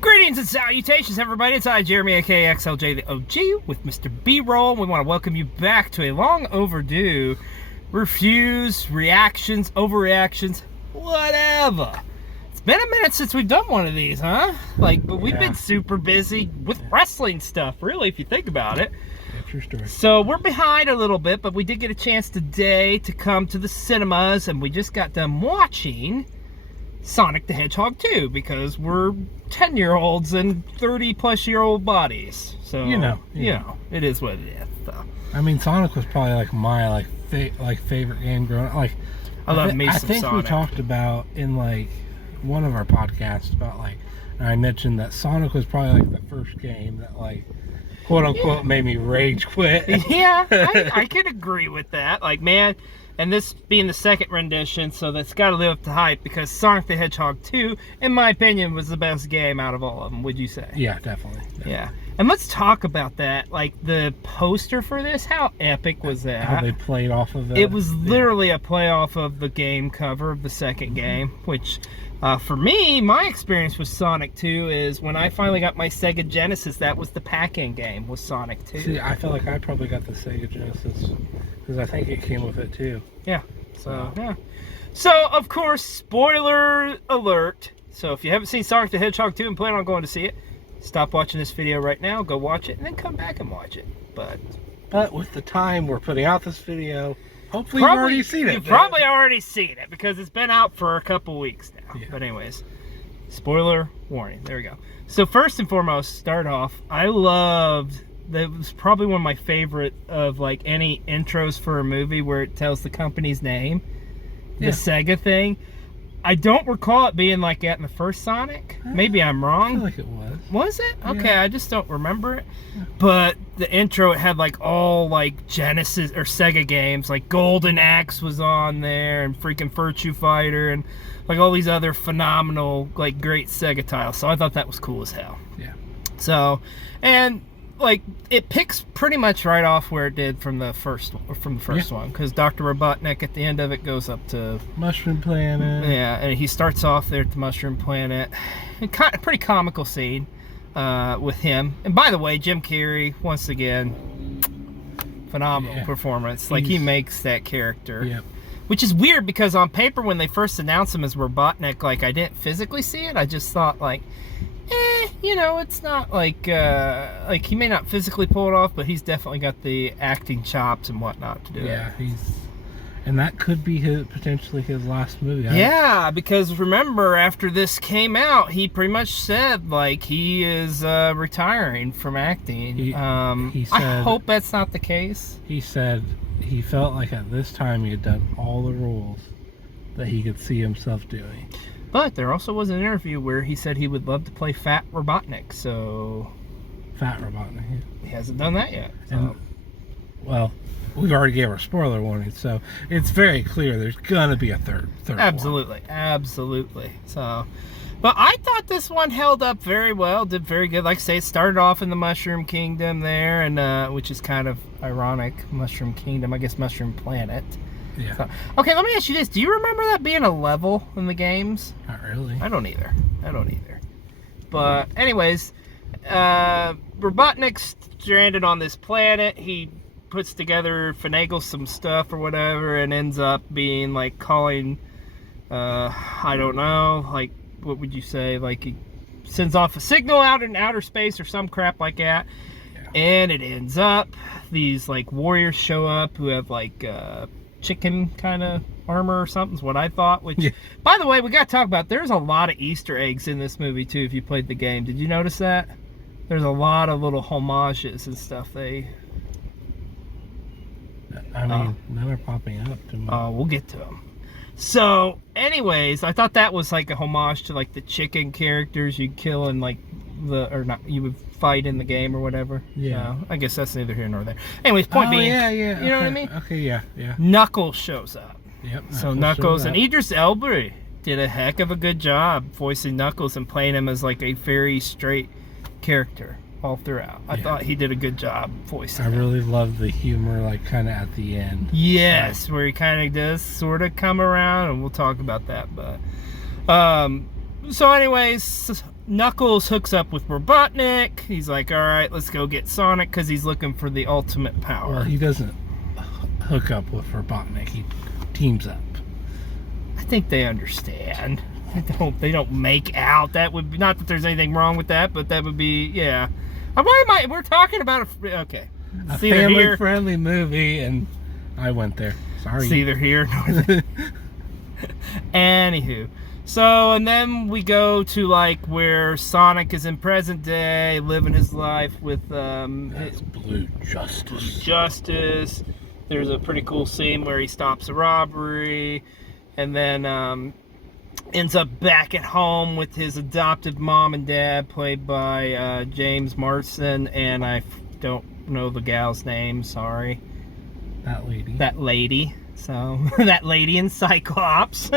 Greetings and salutations, everybody. It's I, Jeremy, aka Xljthe Og, with Mr. B-Roll. We want to welcome you back to a long overdue reviews, reactions, overreactions, whatever. It's been a minute since we've done one of these, huh? But we've been super busy with wrestling stuff, really, if you think about it. Yeah, true story. So we're behind a little bit, but we did get a chance today to come to the cinemas, and we just got done watching Sonic the Hedgehog 2, because we're 10-year-olds and 30-plus-year-old bodies. So, you know, it is what it is. So. I mean, Sonic was probably like my favorite game growing up. I love me some I think Sonic. we talked about in one of our podcasts about I mentioned that Sonic was probably the first game that quote unquote made me rage quit. Yeah, I can agree with that. Man. And this being the second rendition, so that's got to live up to hype, because Sonic the Hedgehog 2, in my opinion, was the best game out of all of them, would you say? Yeah, definitely. Yeah. And let's talk about that. The poster for this, how epic was that? How they played off of it. It was literally a play off of the game cover of the second game, which, for me, my experience with Sonic 2 is when I finally got my Sega Genesis, that was the pack-in game, was Sonic 2. See, I feel like I probably got the Sega Genesis, because I think it came with it too. Yeah. So, of course, spoiler alert. So if you haven't seen Sonic the Hedgehog 2 and plan on going to see it, stop watching this video right now, go watch it, and then come back and watch it. But with the time we're putting out this video, hopefully you've already seen it. You've probably already seen it, because it's been out for a couple weeks now. Yeah. But anyways, spoiler warning. There we go. So first and foremost, start off, I loved... That was probably one of my favorite of any intros for a movie where it tells the company's name. The Sega thing. I don't recall it being like that in the first Sonic. Maybe I'm wrong. I feel like it was. Was it? Okay, Yeah. I just don't remember it. But the intro, it had all Genesis or Sega games. Golden Axe was on there, and freaking Virtua Fighter, and all these other phenomenal great Sega titles. So I thought that was cool as hell. Yeah. So, and it picks pretty much right off where it did from the first one, because Dr. Robotnik at the end of it goes up to Mushroom Planet. Yeah, and he starts off there at the Mushroom Planet. A pretty comical scene with him. And by the way, Jim Carrey, once again, phenomenal performance. He makes that character. Yep. Which is weird, because on paper, when they first announced him as Robotnik, I didn't physically see it. I just thought it's not he may not physically pull it off, but he's definitely got the acting chops and whatnot to do it. Yeah, and that could be potentially his last movie. Yeah, because remember, after this came out, he pretty much said he is retiring from acting. He said, I hope that's not the case. He said he felt like at this time he had done all the roles that he could see himself doing. But there also was an interview where he said he would love to play Fat Robotnik, so... Fat Robotnik, yeah. He hasn't done that yet. So. And, well, we already gave our spoiler warning, so it's very clear there's gonna be a third Absolutely, one. Absolutely. So, but I thought this one held up very well, did very good. Like I say, it started off in the Mushroom Kingdom there, and which is kind of ironic, Mushroom Kingdom, I guess Mushroom Planet. Yeah. So, okay, let me ask you this. Do you remember that being a level in the games? Not really. I don't either. But anyways, Robotnik's stranded on this planet. He puts together, finagles some stuff or whatever, and ends up being calling, I don't know, what would you say? He sends off a signal out in outer space or some crap like that. Yeah. And it ends up, these warriors show up who have chicken kind of armor or something is what I thought, which by the way, we got to talk about, there's a lot of Easter eggs in this movie too, if you played the game. Did you notice that? There's a lot of little homages and stuff. I mean, none are popping up to me. We'll get to them. So anyways, I thought that was a homage to the chicken characters you'd kill in you would fight in the game or whatever. Yeah. I guess that's neither here nor there. Anyways, point being, yeah. You know what I mean? Okay, yeah. Knuckles shows up. Yep. So Knuckles and Idris Elba did a heck of a good job voicing Knuckles and playing him as a very straight character all throughout. I thought he did a good job voicing I him. really loved the humor, kind of at the end. Yes, where he kind of does sort of come around, and we'll talk about that. But so anyways, Knuckles hooks up with Robotnik. He's like, all right, let's go get Sonic, because he's looking for the ultimate power. Well, he doesn't hook up with Robotnik. He teams up. I think they understand. They don't make out. That would be, not that there's anything wrong with that, but that would be, yeah. Why am I? We're talking about okay. A family-friendly movie, and I went there. Sorry. It's either here nor there. Anywho. So, and then we go to, like, where Sonic is in present day, living his life with, That's Blue Justice. Justice. There's a pretty cool scene where he stops a robbery, and then, ends up back at home with his adopted mom and dad, played by, James Marsden, and I don't know the gal's name, sorry. That lady. That lady. So, that lady in Cyclops.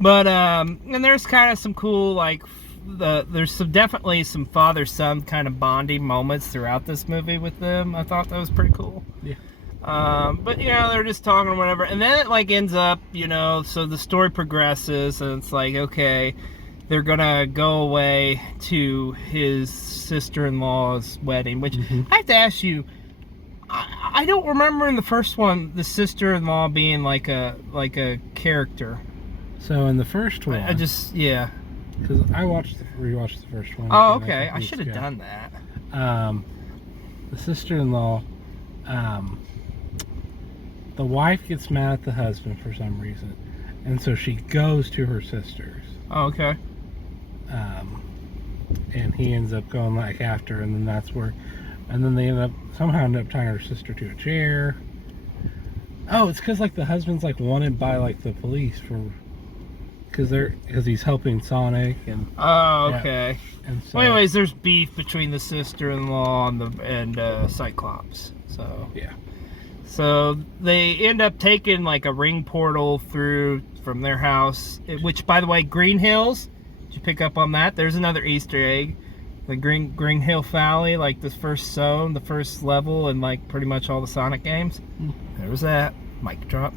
But, and there's kind of some cool, like, there's definitely some father-son kind of bonding moments throughout this movie with them. I thought that was pretty cool. Yeah. But, you know, they're just talking or whatever. And then it, like, ends up, you know, so the story progresses, and it's like, okay, they're gonna go away to his sister-in-law's wedding, which I have to ask you, I don't remember in the first one the sister-in-law being like a character. So in the first one, I just, yeah. Because I rewatched the first one. Oh, okay. I should have done that. The sister-in-law, the wife gets mad at the husband for some reason, and so she goes to her sister's. Oh, okay. And he ends up going like after, and then that's where, and then they somehow end up tying her sister to a chair. Oh, it's because like the husband's like wanted by like the police for. Because he's helping Sonic and okay. Yeah. And so, well, anyways, there's beef between the sister-in-law and Cyclops. So yeah. So they end up taking like a ring portal through from their house, which, by the way, Green Hills. Did you pick up on that? There's another Easter egg. The Green Hill Valley, like the first zone, the first level, and like pretty much all the Sonic games. There was that. Mic drop.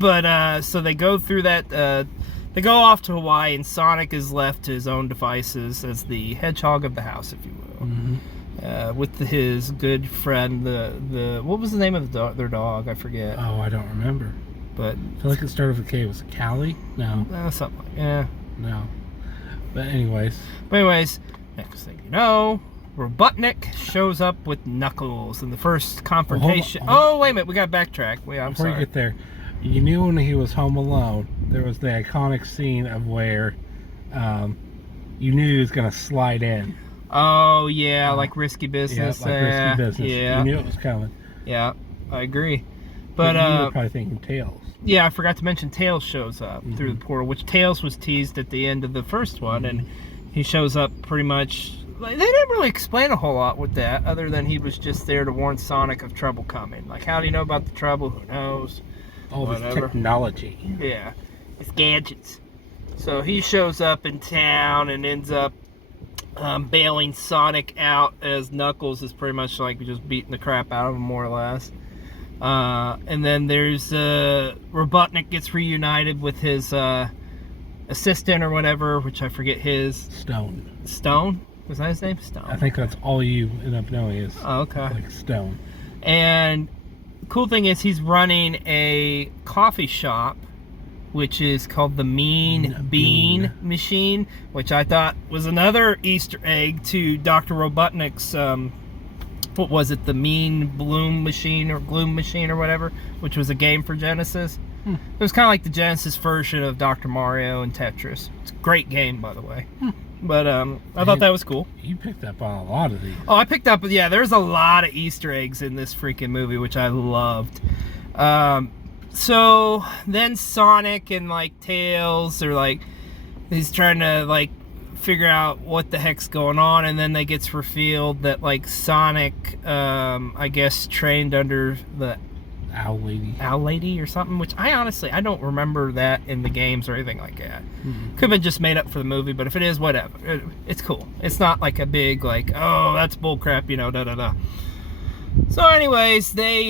But, so they go through that, they go off to Hawaii, and Sonic is left to his own devices as the hedgehog of the house, if you will. With his good friend, what was the name of their dog? I forget. Oh, I don't remember. But I feel like it started with a K. Was it Callie? No. Something like, yeah. No. But anyways, next thing you know, Robotnik shows up with Knuckles in the first confrontation. Hold on. Oh, wait a minute, we got to backtrack. Before you get there, you knew when he was home alone, there was the iconic scene of where you knew he was going to slide in. Oh, yeah, like Risky Business. Yeah, like Risky Business. Yeah. You knew it was coming. Yeah, I agree. But you were probably thinking Tails. Yeah, I forgot to mention Tails shows up through the portal, which Tails was teased at the end of the first one, and he shows up pretty much. Like, they didn't really explain a whole lot with that, other than he was just there to warn Sonic of trouble coming. Like, how do you know about the trouble? Who knows? All this technology. Yeah, it's gadgets. So he shows up in town and ends up bailing Sonic out, as Knuckles is pretty much like just beating the crap out of him, more or less. And then there's Robotnik gets reunited with his assistant or whatever, which I forget his. Stone? Was that his name? Stone. I think that's all you end up knowing is. Oh, okay. Like Stone. And the cool thing is he's running a coffee shop, which is called the Mean Bean Machine, which I thought was another Easter egg to Dr. Robotnik's, what was it, the Mean Bloom Machine or Gloom Machine or whatever, which was a game for Genesis. It was kind of like the Genesis version of Dr. Mario and Tetris. It's a great game, by the way. But I thought that was cool. You picked up on a lot of these. Oh, I picked up, yeah, there's a lot of Easter eggs in this freaking movie, which I loved. So then Sonic and like Tails are like, he's trying to like figure out what the heck's going on, and then it gets revealed that like Sonic, I guess, trained under the Owl Lady or something, which I honestly, I don't remember that in the games or anything like that. Could have been just made up for the movie, but if it is, whatever. It's cool. It's not like a big like, oh, that's bullcrap, you know, da-da-da. So anyways, they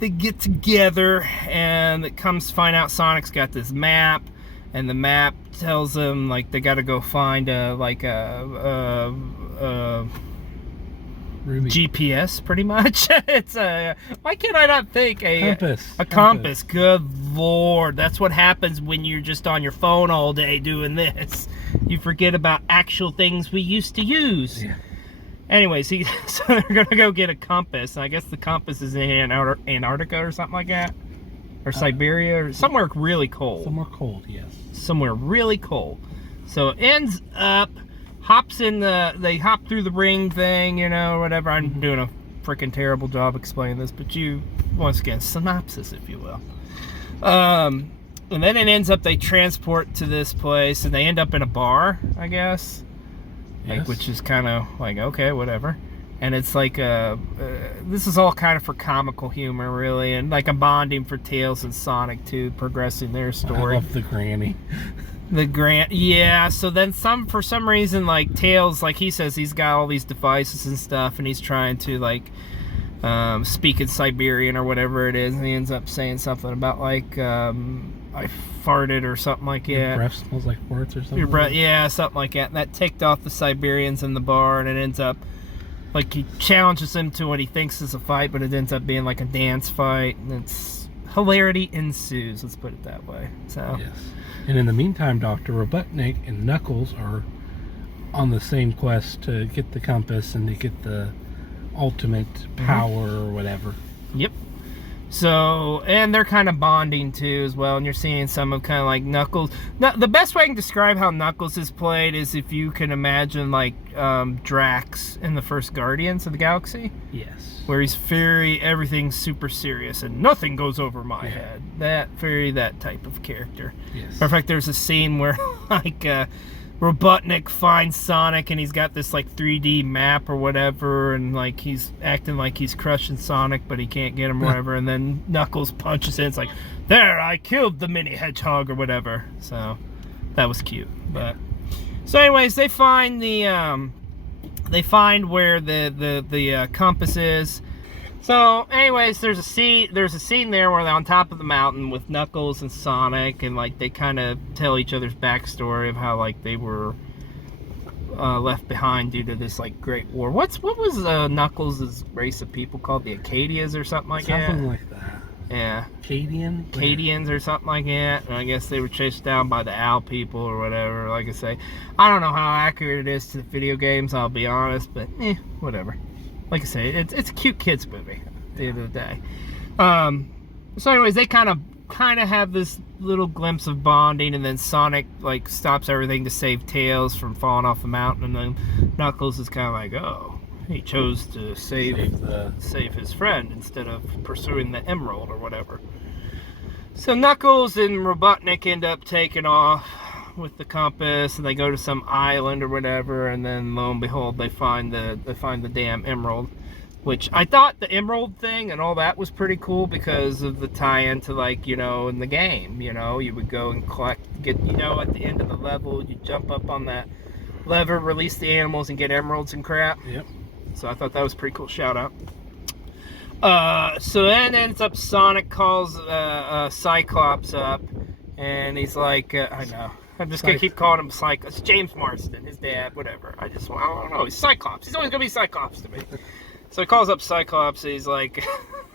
get together, and it comes to find out Sonic's got this map, and the map tells them like they got to go find a Ruby. GPS, pretty much. It's a, why can't I not think Compass. Compass. Good lord, that's what happens when you're just on your phone all day doing this. You forget about actual things we used to use. Yeah. Anyways, so they're gonna go get a compass. I guess the compass is in Antarctica or something like that, or Siberia, or somewhere really cold. Somewhere cold, yes. Somewhere really cold. So it ends up, they hop through the ring thing, you know, whatever. I'm doing a freaking terrible job explaining this, but once again, synopsis, if you will. And then it ends up, they transport to this place, and they end up in a bar, I guess. Yes. Like, which is kind of like, okay, whatever. And it's like, this is all kind of for comical humor, really, and like a bonding for Tails and Sonic, too, progressing their story. I love the granny. Yeah, so then for some reason, like, Tails, like he says, he's got all these devices and stuff, and he's trying to, like, speak in Siberian or whatever it is, and he ends up saying something about, like, I farted or something like that. Your breath smells like farts or something? Your breath, yeah, something like that. And that ticked off the Siberians in the bar, and it ends up, like, he challenges them to what he thinks is a fight, but it ends up being like a dance fight, and it's hilarity ensues, let's put it that way. So yes. And in the meantime, Dr. Robotnik and Knuckles are on the same quest to get the compass and to get the ultimate power or whatever. Yep. So, and they're kind of bonding too as well, and you're seeing some of kind of like Knuckles. Now, the best way I can describe how Knuckles is played is if you can imagine like Drax in the first Guardians of the Galaxy. Yes. Where he's everything's super serious and nothing goes over my head. That type of character. Yes. In fact, there's a scene where like Robotnik finds Sonic and he's got this like 3D map or whatever, and like he's acting like he's crushing Sonic, but he can't get him or whatever, and then Knuckles punches it. It's like, there, I killed the mini hedgehog or whatever. So that was cute. But so anyways, they find where the compass is. So anyways, there's a scene there where they're on top of the mountain with Knuckles and Sonic, and like they kind of tell each other's backstory of how like they were left behind due to this like great war. What was Knuckles' race of people called? The Acadians or something like that? Something like that. Yeah. Acadians or something like that. And I guess they were chased down by the owl people or whatever. Like I say, I don't know how accurate it is to the video games, I'll be honest, but whatever. Like I say, it's a cute kids movie at the end of the day. So anyways, they kind of have this little glimpse of bonding, and then Sonic like stops everything to save Tails from falling off the mountain, and then Knuckles is kind of like, oh, he chose to save his friend instead of pursuing the emerald or whatever. So Knuckles and Robotnik end up taking off with the compass, and they go to some island or whatever, and then lo and behold, they find the damn emerald, which I thought the emerald thing and all that was pretty cool because of the tie-in to, like, you know, in the game, you know, you would go and get, you know, at the end of the level, you jump up on that lever, release the animals, and get emeralds and crap. Yep. So I thought that was a pretty cool shout out. So then ends up Sonic calls Cyclops up, and he's like, I know, I'm just gonna keep calling him Cyclops. It's James Marsden, his dad, whatever. I don't know. He's Cyclops. He's always gonna be Cyclops to me. So he calls up Cyclops. He's like,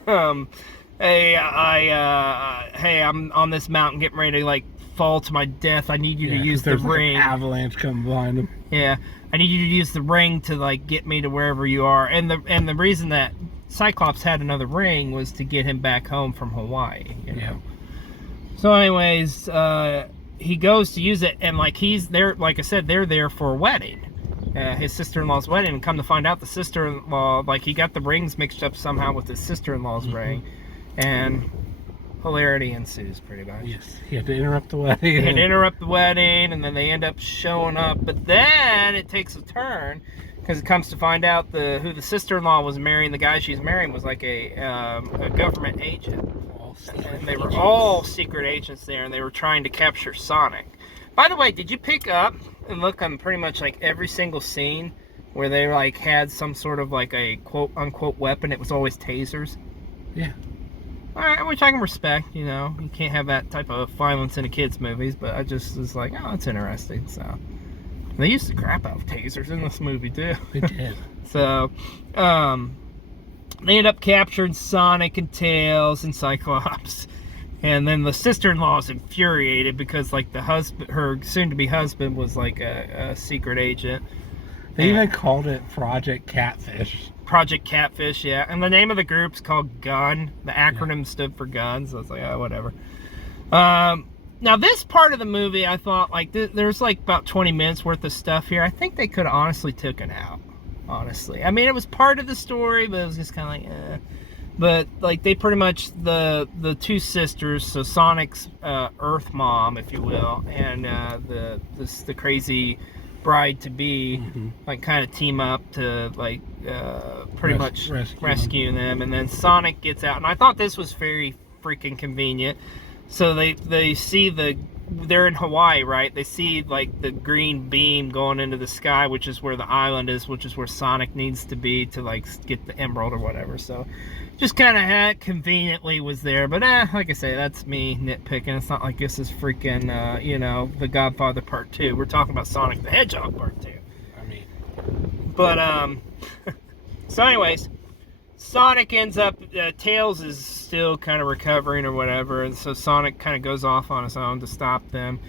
hey, I'm on this mountain, getting ready to like fall to my death. I need you to use the ring. Like an avalanche coming behind him. Yeah, I need you to use the ring to like get me to wherever you are. And the reason that Cyclops had another ring was to get him back home from Hawaii. You know? Yeah. So anyways, he goes to use it, and like he's there, like I said, they're there for a wedding, his sister-in-law's wedding, and come to find out the sister-in-law, like he got the rings mixed up somehow with his sister-in-law's ring, and hilarity ensues pretty much. Yes, he had to interrupt the wedding. He had to interrupt the wedding, and then they end up showing up, but then it takes a turn, because it comes to find out who the sister-in-law was marrying, the guy she's marrying was like a government agent. And they were all secret agents there, and they were trying to capture Sonic. By the way, did you pick up and look on pretty much like every single scene where they like had some sort of like a quote-unquote weapon? It was always tasers. Yeah. which I can respect. You know, you can't have that type of violence in a kids' movies, but I just was like, oh, it's interesting. So they used the crap out of tasers in this movie too. They did. So, they end up capturing Sonic and Tails and Cyclops. And then the sister-in-law is infuriated because, like, her soon-to-be husband was, like, a secret agent. They even called it Project Catfish. Project Catfish, yeah. And the name of the group's called GUN. The acronym stood for GUN, so it's like, oh, whatever. Now, this part of the movie, I thought, like, there's, like, about 20 minutes worth of stuff here. I think they could have honestly taken out, honestly. I mean, it was part of the story, but it was just kind of like, eh. But, like, they pretty much, the two sisters, so Sonic's Earth mom, if you will, and the crazy bride-to-be, like, kind of team up to, like, pretty much rescue them. And then Sonic gets out. And I thought this was very freaking convenient. So they see they're in Hawaii, right? They see, like, the green beam going into the sky, which is where the island is, which is where Sonic needs to be to, like, get the emerald or whatever. So just kind of conveniently was there. But, like I say, that's me nitpicking. It's not like this is freaking, you know, The Godfather Part 2. We're talking about Sonic the Hedgehog Part 2. I mean. But, so anyways, Sonic ends up, Tails is still kind of recovering or whatever, and so Sonic kind of goes off on his own to stop them.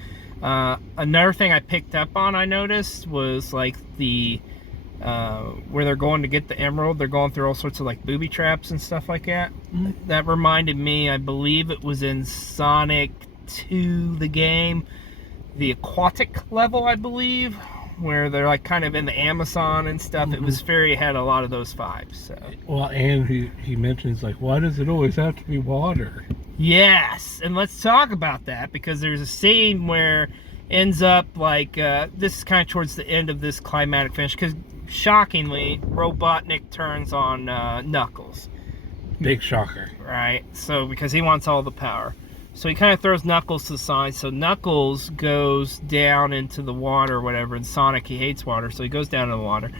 Another thing I picked up on, I noticed, was like where they're going to get the emerald, they're going through all sorts of like booby traps and stuff like that. That reminded me, I believe it was in Sonic 2, the game, the aquatic level, I believe, where they're like kind of in the Amazon and stuff. It was had a lot of those vibes. So. Well, and he mentions, like, why does it always have to be water? Yes, and let's talk about that, because there's a scene where ends up like this is kind of towards the end of this climatic finish, because shockingly Robotnik turns on Knuckles. Big shocker. Right, so because he wants all the power. So he kind of throws Knuckles to the side. So Knuckles goes down into the water or whatever. And Sonic, he hates water, so he goes down in the water.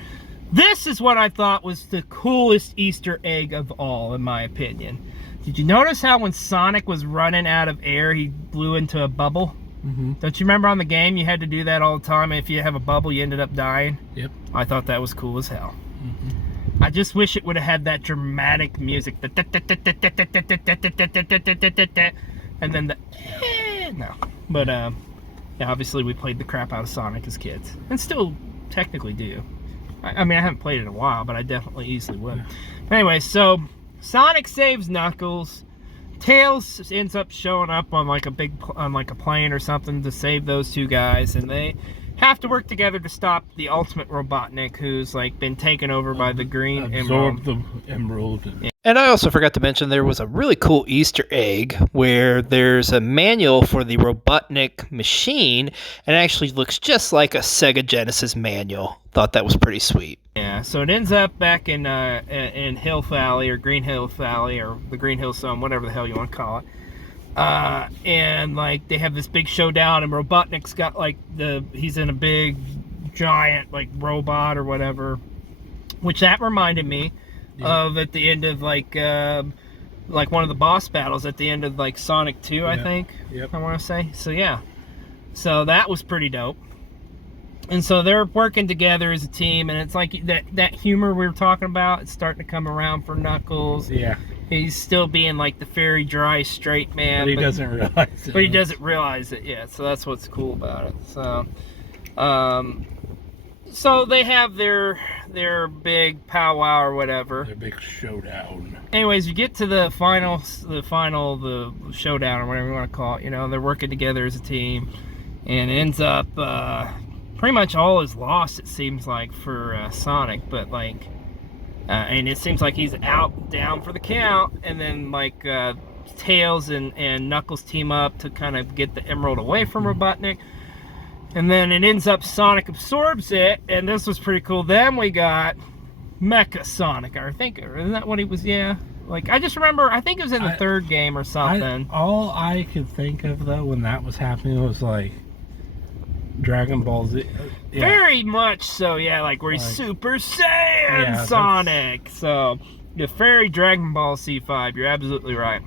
This is what I thought was the coolest Easter egg of all, in my opinion. Did you notice how when Sonic was running out of air, he blew into a bubble? Don't you remember on the game you had to do that all the time? And if you have a bubble, you ended up dying? Yep. I thought that was cool as hell. I just wish it would have had that dramatic music. And then no, but yeah, obviously we played the crap out of Sonic as kids, and still technically do. I mean, I haven't played it in a while, but I definitely easily would. But anyway, so Sonic saves Knuckles. Tails ends up showing up on like a plane or something to save those two guys, and they have to work together to stop the ultimate Robotnik, who's like been taken over by the green emerald. The emerald. And I also forgot to mention there was a really cool Easter egg where there's a manual for the Robotnik machine, and it actually looks just like a Sega Genesis manual. Thought that was pretty sweet. Yeah, so it ends up back in Hill Valley, or Green Hill Valley, or the Green Hill Zone, whatever the hell you want to call it. And like they have this big showdown, and Robotnik's got like he's in a big giant like robot or whatever, which that reminded me of at the end of like one of the boss battles at the end of like Sonic 2, I think. I want to say. So yeah, so that was pretty dope. And so they're working together as a team, and it's like that humor we were talking about, it's starting to come around for Knuckles. Yeah. He's still being like the very dry, straight man. But he doesn't realize it. But he doesn't realize it yet, so that's what's cool about it. So, so they have their big powwow or whatever. Their big showdown. Anyways, you get to the showdown or whatever you want to call it. You know, they're working together as a team, and it ends up pretty much all is lost, it seems like, for Sonic. But like, and it seems like he's down for the count, and then like Tails and Knuckles team up to kind of get the emerald away from Robotnik. And then it ends up Sonic absorbs it, and this was pretty cool. Then we got Mecha Sonic, I think. Isn't that what he was? Yeah. Like, I just remember, I think it was in the third game or something. All I could think of, though, when that was happening was, like, Dragon Ball Z. Yeah. Very much so, yeah. Like, where he's Super Saiyan Sonic. So, the very Dragon Ball C5. You're absolutely right.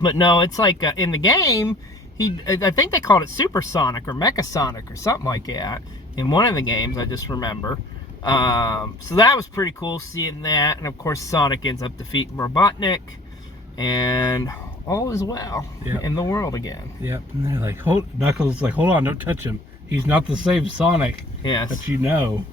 But no, it's like in the game, I think they called it Supersonic or Mechasonic or something like that in one of the games. I just remember. So that was pretty cool seeing that, and of course Sonic ends up defeating Robotnik, and all is well in the world again. Yep. And they're like, Knuckles is like, hold on, don't touch him. He's not the same Sonic that you know.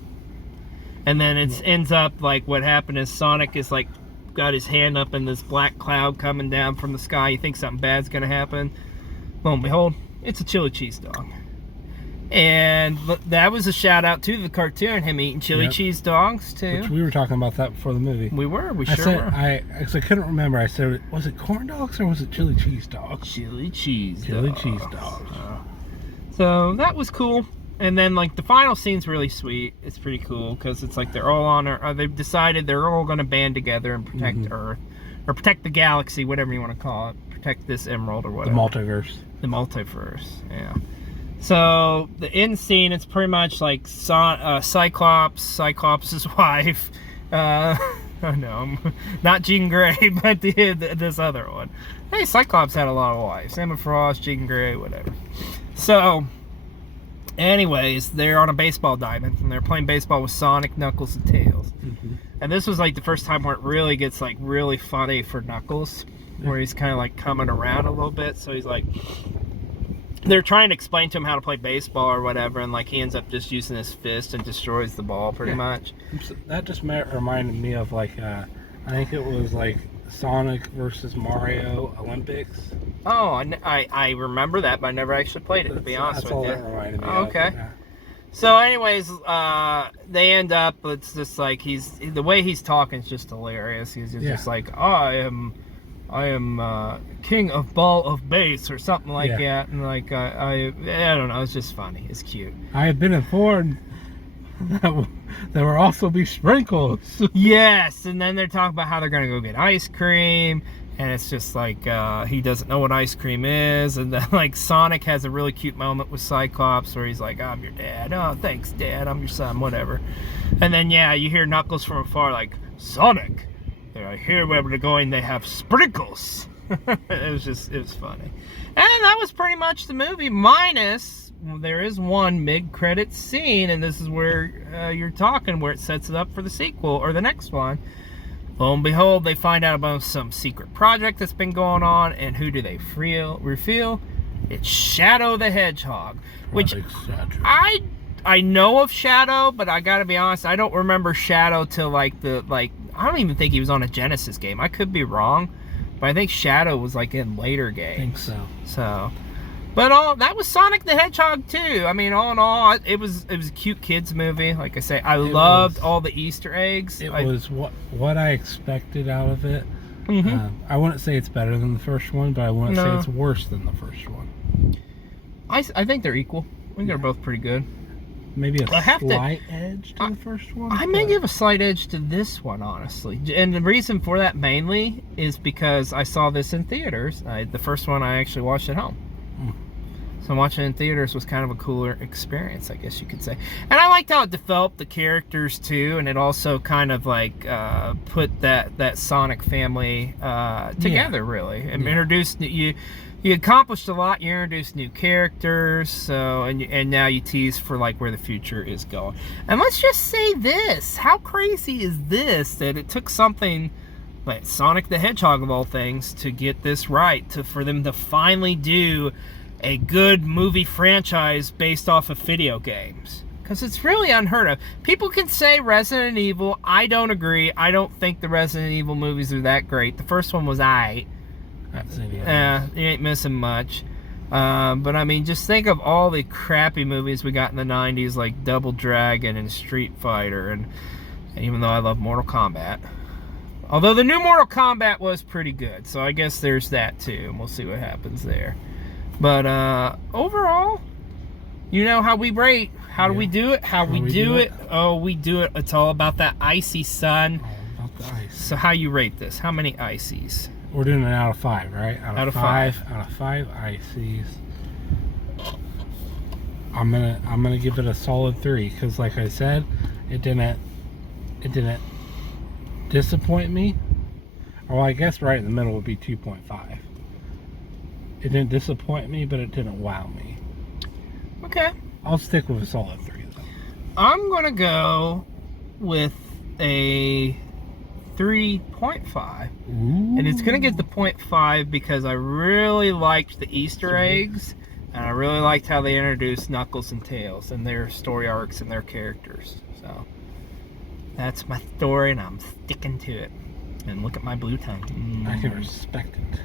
And then it ends up like what happened is Sonic is like got his hand up in this black cloud coming down from the sky. You think something bad's gonna happen. Lo and behold, it's a chili cheese dog. And that was a shout out to the cartoon, him eating chili cheese dogs too. Which we were talking about that before the movie. We were, sure were. I couldn't remember. I said, was it corn dogs or was it chili cheese dogs? Chili cheese dogs. So that was cool. And then like the final scene's really sweet. It's pretty cool because it's like they're all on they've decided they're all going to band together and protect Earth, or protect the galaxy, whatever you want to call it. Protect this emerald or whatever. The multiverse. The multiverse, yeah. So the end scene, it's pretty much like Cyclops' wife. Oh no, not Jean Grey, but this other one. Hey, Cyclops had a lot of wives. Emma Frost, Jean Grey, whatever. So, anyways, they're on a baseball diamond and they're playing baseball with Sonic, Knuckles, and Tails. And this was like the first time where it really gets like really funny for Knuckles, where he's kind of like coming around a little bit. So he's like, they're trying to explain to him how to play baseball or whatever, and like he ends up just using his fist and destroys the ball pretty much. That just reminded me of like I think it was like Sonic versus Mario Olympics. Oh, I remember that, but I never actually played it, to be honest with you. That's all that reminded me of. Okay. So anyways, they end up, it's just like the way he's talking is just hilarious. He's just like, I am king of ball of base or something like that, and like I don't know, it's just funny. It's cute. I have been informed that there will also be sprinkles. Yes, and then they're talking about how they're gonna go get ice cream, and it's just like he doesn't know what ice cream is, and then like Sonic has a really cute moment with Cyclops where he's like, I'm your dad. Oh, thanks, Dad. I'm your son. Whatever. And then you hear Knuckles from afar like, Sonic, I hear where they're going, they have sprinkles. It was funny. And that was pretty much the movie, minus there is one mid-credit scene, and this is where you're talking, where it sets it up for the sequel, or the next one. Lo and behold, they find out about some secret project that's been going on, and who do they reveal? It's Xljthe the Hedgehog. Which I know of Shadow, but I gotta be honest, I don't remember Shadow till I don't even think he was on a Genesis game. I could be wrong, but I think Shadow was like in later games. I think so. But that was Sonic the Hedgehog too. I mean, all in all, it was a cute kids movie. Like I say, I loved all the Easter eggs. It was what I expected out of it. I wouldn't say it's better than the first one, but I wouldn't say it's worse than the first one. I think they're equal. I think they're both pretty good. Maybe a slight edge to the first one. I may give a slight edge to this one, honestly. And the reason for that mainly is because I saw this in theaters. The first one I actually watched at home. So watching it in theaters was kind of a cooler experience, I guess you could say. And I liked how it developed the characters too, and it also kind of like put that Sonic family together, really. And introduced you accomplished a lot. You introduced new characters, so and now you tease for like where the future is going. And let's just say this: how crazy is this that it took something like Sonic the Hedgehog of all things to get this right, for them to finally do a good movie franchise based off of video games? Because it's really unheard of. People can say Resident Evil. I don't agree. I don't think the Resident Evil movies are that great. The first one was aight. You ain't missing much. But I mean, just think of all the crappy movies we got in the 90s, like Double Dragon and Street Fighter, and even though I love Mortal Kombat. Although the new Mortal Kombat was pretty good, so I guess there's that too, and we'll see what happens there. But overall, you know how we rate. How do we do it? How we do it? Oh, we do it. It's all about that icy, son. All about the ice. So how you rate this? How many ices? We're doing it out of 5, right? Out of 5. Out of 5 ices. I'm gonna give it a solid 3 because, like I said, it didn't disappoint me. Well, I guess right in the middle would be 2.5. It didn't disappoint me, but it didn't wow me. Okay. I'll stick with a solid 3 though. I'm gonna go with a 3.5. And it's gonna get the 0.5 because I really liked the Easter eggs, and I really liked how they introduced Knuckles and Tails and their story arcs and their characters. So that's my story, and I'm sticking to it. And look at my blue tongue. I can respect it.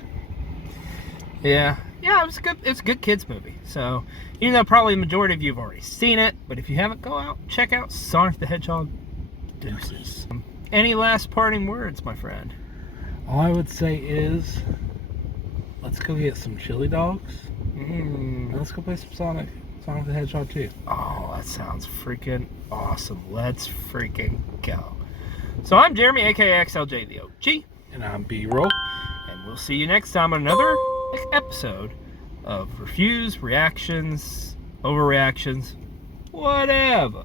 Yeah, it was good. It's a good kids movie. So even though probably the majority of you have already seen it, but if you haven't, go out check out Sonic the Hedgehog. Deuces. Any last parting words, my friend? All I would say is, let's go get some chili dogs, and let's go play some Sonic the Hedgehog 2. Oh, that sounds freaking awesome. Let's freaking go. So I'm Jeremy, aka Xljthe Og, And I'm B-Roll. and we'll see you next time on another episode of Reviews, Reactions, Overreactions, whatever.